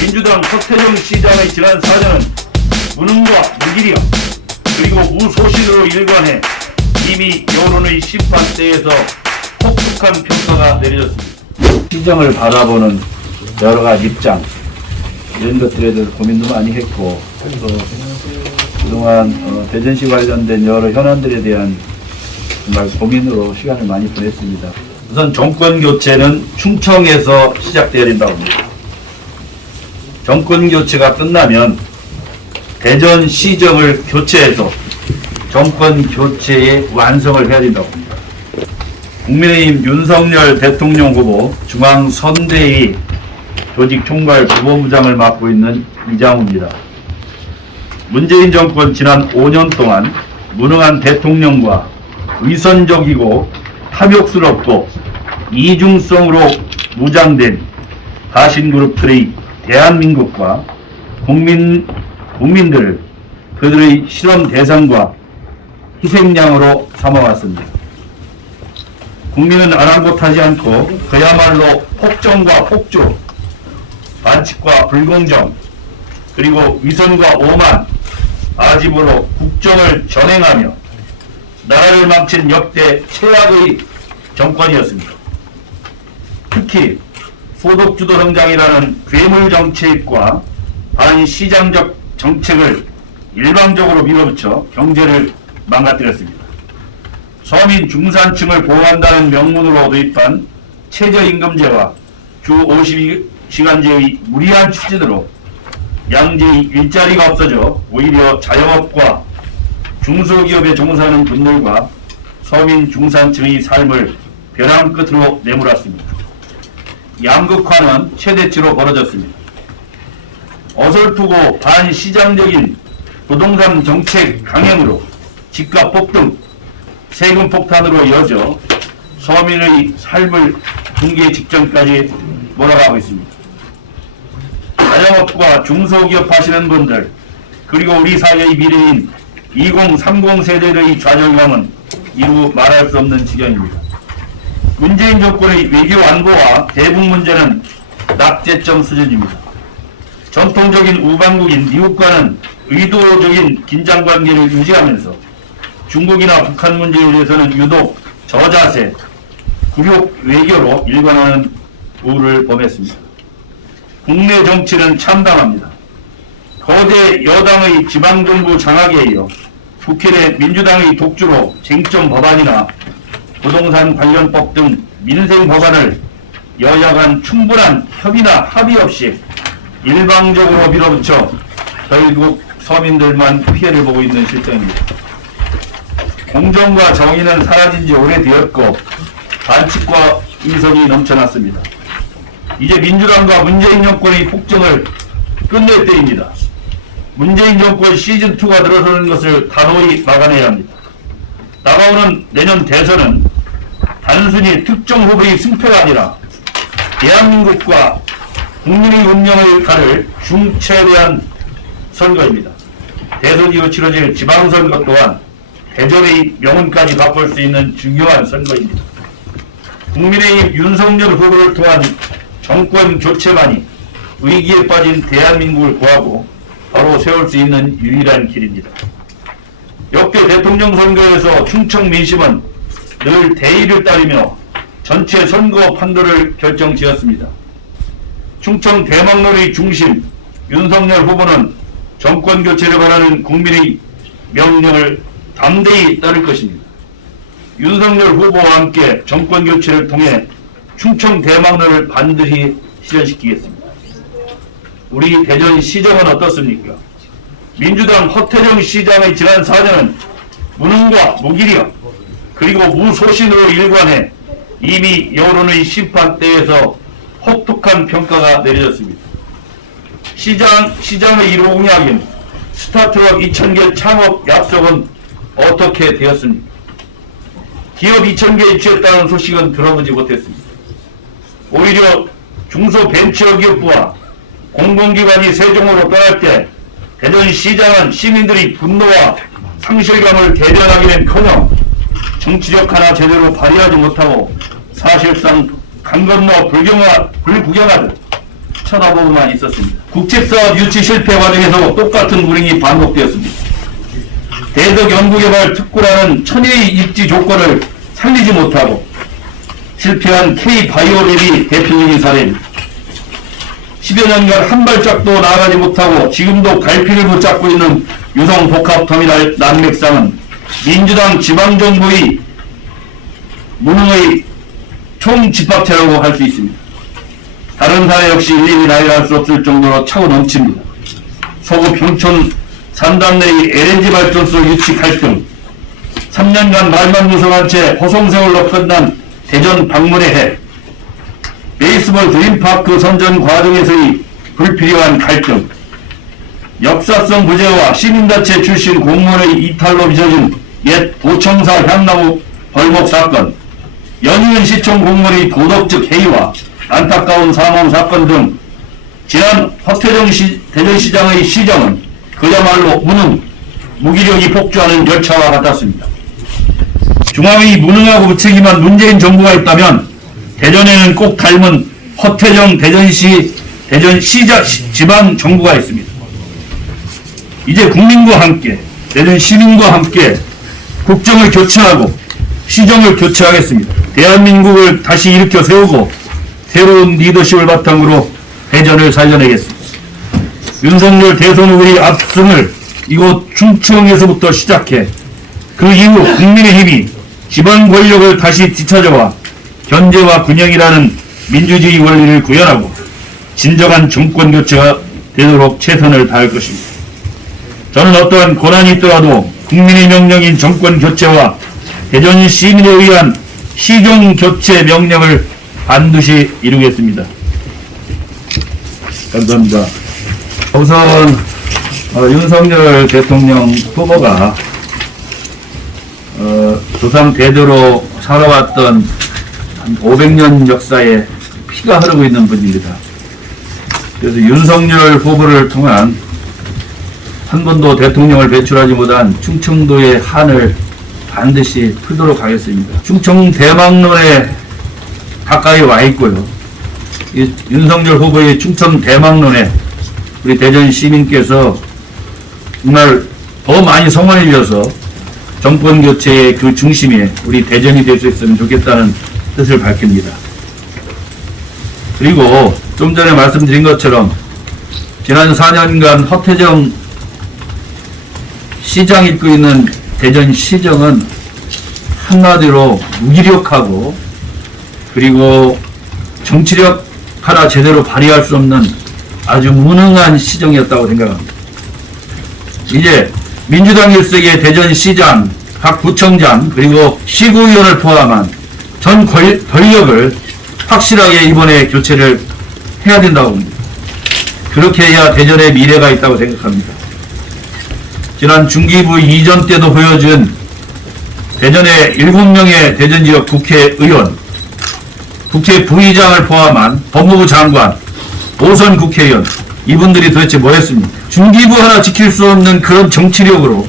민주당 서태정 시장의 지난 4년은 무능과 무기력 그리고 무소신으로 일관해 이미 여론의 심판대에서 혹독한 평가가 내려졌습니다. 시정을 바라보는 여러 가지 입장 이런 것들에 대해서 고민도 많이 했고 또 그동안 대전시 관련된 여러 현안들에 대한 정말 고민으로 시간을 많이 보냈습니다. 우선 정권 교체는 충청에서 시작되어야 된다고 합니다. 정권 교체가 끝나면 대전시정을 교체해서 정권 교체의 완성을 해야 된다고 합니다. 국민의힘 윤석열 대통령 후보 중앙선대위 조직총괄 부본부장을 맡고 있는 이장우입니다. 문재인 정권 지난 5년 동안 무능한 대통령과 위선적이고 탐욕스럽고 이중성으로 무장된 가신그룹들의 대한민국과 국민들을 그들의 실험 대상과 희생양으로 삼아왔습니다. 국민은 아랑곳하지 않고 그야말로 폭정과 폭주, 반칙과 불공정, 그리고 위선과 오만, 아집으로 국정을 전행하며 나라를 망친 역대 최악의 정권이었습니다. 특히 소득주도 성장이라는 괴물 정책과 반시장적 정책을 일방적으로 밀어붙여 경제를 망가뜨렸습니다. 서민 중산층을 보호한다는 명분으로 도입한 최저임금제와 주 52시간제의 무리한 추진으로 양질의 일자리가 없어져 오히려 자영업과 중소기업에 종사하는 분들과 서민 중산층의 삶을 벼랑 끝으로 내몰았습니다. 양극화는 최대치로 벌어졌습니다. 어설프고 반시장적인 부동산 정책 강행으로 집값 폭등, 세금 폭탄으로 이어져 서민의 삶을 붕괴 직전까지 몰아가고 있습니다. 자영업과 중소기업 하시는 분들 그리고 우리 사회의 미래인 2030 세대의 좌절감은 이루 말할 수 없는 지경입니다. 문재인 정권의 외교 안보와 대북 문제는 낙제점 수준입니다. 전통적인 우방국인 미국과는 의도적인 긴장관계를 유지하면서 중국이나 북한 문제에 대해서는 유독 저자세, 굴욕 외교로 일관하는 우를 범했습니다. 국내 정치는 참담합니다. 거대 여당의 지방정부 장악에 이어 국회 내 민주당의 독주로 쟁점 법안이나 부동산 관련법 등 민생 법안을 여야 간 충분한 협의나 합의 없이 일방적으로 밀어붙여 결국 서민들만 피해를 보고 있는 실정입니다. 공정과 정의는 사라진 지 오래되었고 반칙과 이성이 넘쳐났습니다. 이제 민주당과 문재인 정권의 폭정을 끝낼 때입니다. 문재인 정권 시즌2가 들어서는 것을 단호히 막아내야 합니다. 다가오는 내년 대선은 단순히 특정 후보의 승패가 아니라 대한민국과 국민의 운명을 가를 중체대한 선거입니다. 대선 이후 치러질 지방선거 또한 대전의 명운까지 바꿀 수 있는 중요한 선거입니다. 국민의힘 윤석열 후보를 통한 정권 교체만이 위기에 빠진 대한민국을 구하고 바로 세울 수 있는 유일한 길입니다. 역대 대통령 선거에서 충청 민심은 늘 대의를 따르며 전체 선거 판도를 결정지었습니다. 충청 대망론의 중심 윤석열 후보는 정권 교체를 바라는 국민의 명령을 담대히 따를 것입니다. 윤석열 후보와 함께 정권 교체를 통해 충청 대망론을 반드시 실현시키겠습니다. 우리 대전 시정은 어떻습니까? 민주당 허태정 시장의 지난 4년은 무능과 무기력 그리고 무소신으로 일관해 이미 여론의 심판대에서 혹독한 평가가 내려졌습니다. 시장의 1호 공약인 스타트업 2,000개 창업 약속은 어떻게 되었습니까? 기업 2,000개 유치했다는 소식은 들어보지 못했습니다. 오히려 중소벤처기업부와 공공기관이 세종으로 떠날 때 대전시장은 시민들의 분노와 상실감을 대변하기는커녕 정치력 하나 제대로 발휘하지 못하고 사실상 강 건너 불구경하듯 쳐다보고만 있었습니다. 국책사업 유치 실패 과정에서 똑같은 불행이 반복되었습니다. 대덕 연구개발 특구라는 천혜의 입지 조건을 살리지 못하고 실패한 K바이오랩이 대표적인 사례입니다. 10여 년간 한 발짝도 나아가지 못하고 지금도 갈피를 붙잡고 있는 유성복합터미널 난맥상은 민주당 지방정부의 무능의 총집합체라고 할 수 있습니다. 다른 사례 역시 일일이 나열할 수 없을 정도로 차고 넘칩니다. 서구 평촌 산단 내의 LNG 발전소 유치 갈등, 3년간 말만 무성한 채 허송세월로 끝난 대전 방문의 해, 베이스볼 드림파크 선전 과정에서의 불필요한 갈등, 역사성 부재와 시민단체 출신 공무원의 이탈로 빚어진 옛 도청사 향나무 벌목 사건, 연이은 시청 공무원의 도덕적 해이와 안타까운 사망 사건 등 지난 허태정 대전시장의 시정은 그야말로 무능, 무기력이 폭주하는 열차와 같았습니다. 중앙의 무능하고 무책임한 문재인 정부가 있다면 대전에는 꼭 닮은 허태정 대전시장 지방 정부가 있습니다. 이제 국민과 함께, 대전 시민과 함께 국정을 교체하고 시정을 교체하겠습니다. 대한민국을 다시 일으켜 세우고 새로운 리더십을 바탕으로 대전을 살려내겠습니다. 윤석열 대선 후보의 압승을 이곳 충청에서부터 시작해 그 이후 국민의힘이 지방 권력을 다시 되찾아와 견제와 균형이라는 민주주의 원리를 구현하고 진정한 정권 교체가 되도록 최선을 다할 것입니다. 저는 어떠한 고난이 있더라도 국민의 명령인 정권 교체와 대전 시민에 의한 시정 교체 명령을 반드시 이루겠습니다. 감사합니다. 우선 윤석열 대통령 후보가 조상 대대로 살아왔던 한 500년 역사에 피가 흐르고 있는 분입니다. 그래서 윤석열 후보를 통한 한 번도 대통령을 배출하지 못한 충청도의 한을 반드시 풀도록 하겠습니다. 충청 대망론에 가까이 와 있고요. 이 윤석열 후보의 충청 대망론에 우리 대전 시민께서 정말 더 많이 성원을 이어서 정권 교체의 그 중심에 우리 대전이 될 수 있으면 좋겠다는 뜻을 밝힙니다. 그리고 좀 전에 말씀드린 것처럼 지난 4년간 허태정 시장 입고 있는 대전시정은 한마디로 무기력하고 그리고 정치력 하나 제대로 발휘할 수 없는 아주 무능한 시정이었다고 생각합니다. 이제 민주당 일색의 대전시장, 각 구청장 그리고 시구위원을 포함한 전 권력을 확실하게 이번에 교체를 해야 된다고 봅니다. 그렇게 해야 대전의 미래가 있다고 생각합니다. 지난 중기부 이전 때도 보여준 대전의 7명의 대전지역 국회의원, 국회 부의장을 포함한 법무부 장관, 5선 국회의원, 이분들이 도대체 뭐 했습니까? 중기부 하나 지킬 수 없는 그런 정치력으로,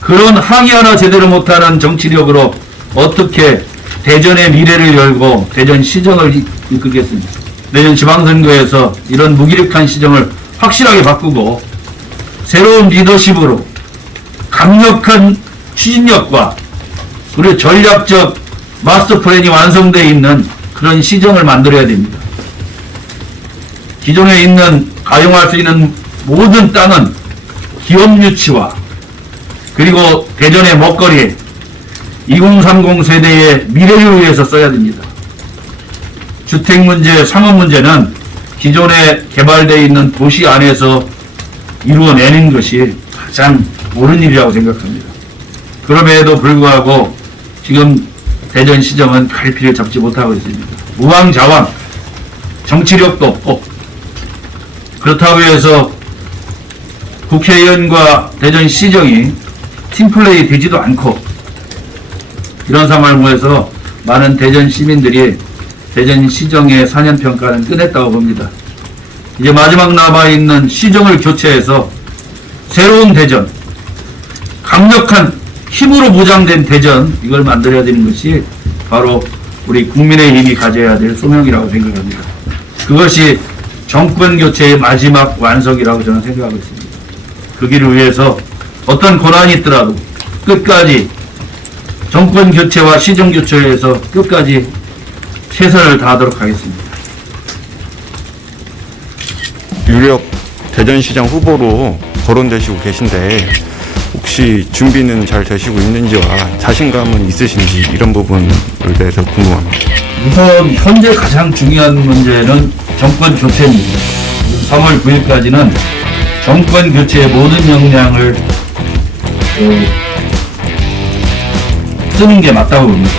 그런 항의 하나 제대로 못하는 정치력으로 어떻게 대전의 미래를 열고 대전 시정을 이끌겠습니까? 내년 지방선거에서 이런 무기력한 시정을 확실하게 바꾸고 새로운 리더십으로 강력한 추진력과 그리고 전략적 마스터 플랜이 완성되어 있는 그런 시정을 만들어야 됩니다. 기존에 있는 가용할 수 있는 모든 땅은 기업 유치와 그리고 대전의 먹거리 2030 세대의 미래를 위해서 써야 됩니다. 주택 문제, 상업 문제는 기존에 개발되어 있는 도시 안에서 이루어내는 것이 가장 옳은 일이라고 생각합니다. 그럼에도 불구하고 지금 대전시정은 갈피를 잡지 못하고 있습니다. 우왕좌왕, 정치력도 없고 그렇다고 해서 국회의원과 대전시정이 팀플레이 되지도 않고 이런 상황을 보여서 많은 대전 시민들이 대전시정의 4년평가는 끝냈다고 봅니다. 이제 마지막 남아있는 시정을 교체해서 새로운 대전, 강력한 힘으로 무장된 대전, 이걸 만들어야 되는 것이 바로 우리 국민의힘이 가져야 될 소명이라고 생각합니다. 그것이 정권 교체의 마지막 완성이라고 저는 생각하고 있습니다. 그 길을 위해서 어떤 고난이 있더라도 끝까지 정권 교체와 시정 교체에서 끝까지 최선을 다하도록 하겠습니다. 유력 대전시장 후보로 거론되시고 계신데 혹시 준비는 잘 되시고 있는지와 자신감은 있으신지 이런 부분에 대해서 궁금합니다. 우선 현재 가장 중요한 문제는 정권 교체입니다. 3월 9일까지는 정권 교체의 모든 역량을 쓰는 게 맞다고 봅니다.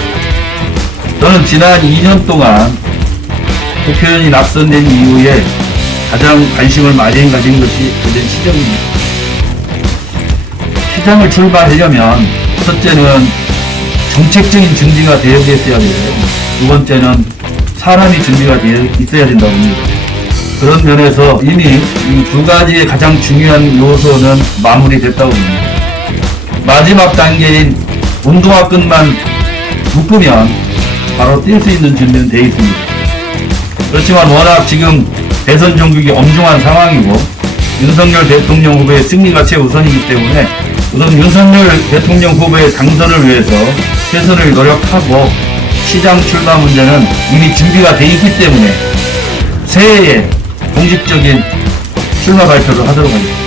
저는 지난 2년 동안 국회의원이 낙선된 이후에 가장 관심을 많이 가진 것이 대전 시정입니다. 시장을 출발하려면 첫째는 정책적인 준비가 되어 있어야 돼요. 두 번째는 사람이 준비가 되어 있어야 된다고 봅니다. 그런 면에서 이미 이 두 가지의 가장 중요한 요소는 마무리됐다고 봅니다. 마지막 단계인 운동화 끈만 묶으면 바로 뛸 수 있는 준비는 되어 있습니다. 그렇지만 워낙 지금 대선 전국이 엄중한 상황이고 윤석열 대통령 후보의 승리가 최우선이기 때문에 우선 윤석열 대통령 후보의 당선을 위해서 최선을 노력하고 시장 출마 문제는 이미 준비가 되어 있기 때문에 새해에 공식적인 출마 발표를 하도록 하겠습니다.